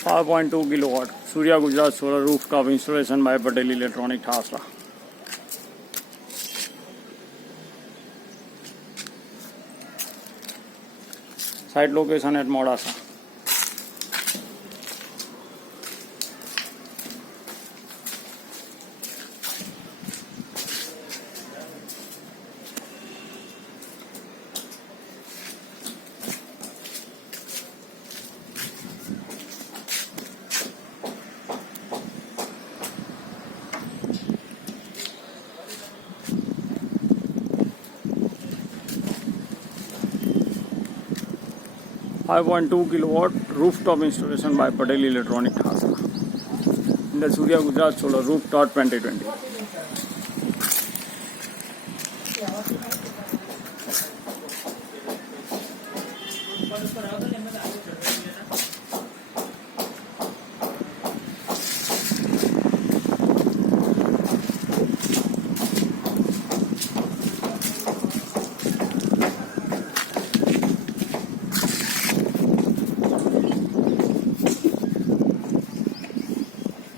5.2 kilowatt Surya Gujarat solar rooftop installation by PATEL Electronic THASRA. Site location at Modasa. .2 kilowatt rooftop installation by PATEL Electronic THASRA in the Surya Gujarat solar rooftop 2020.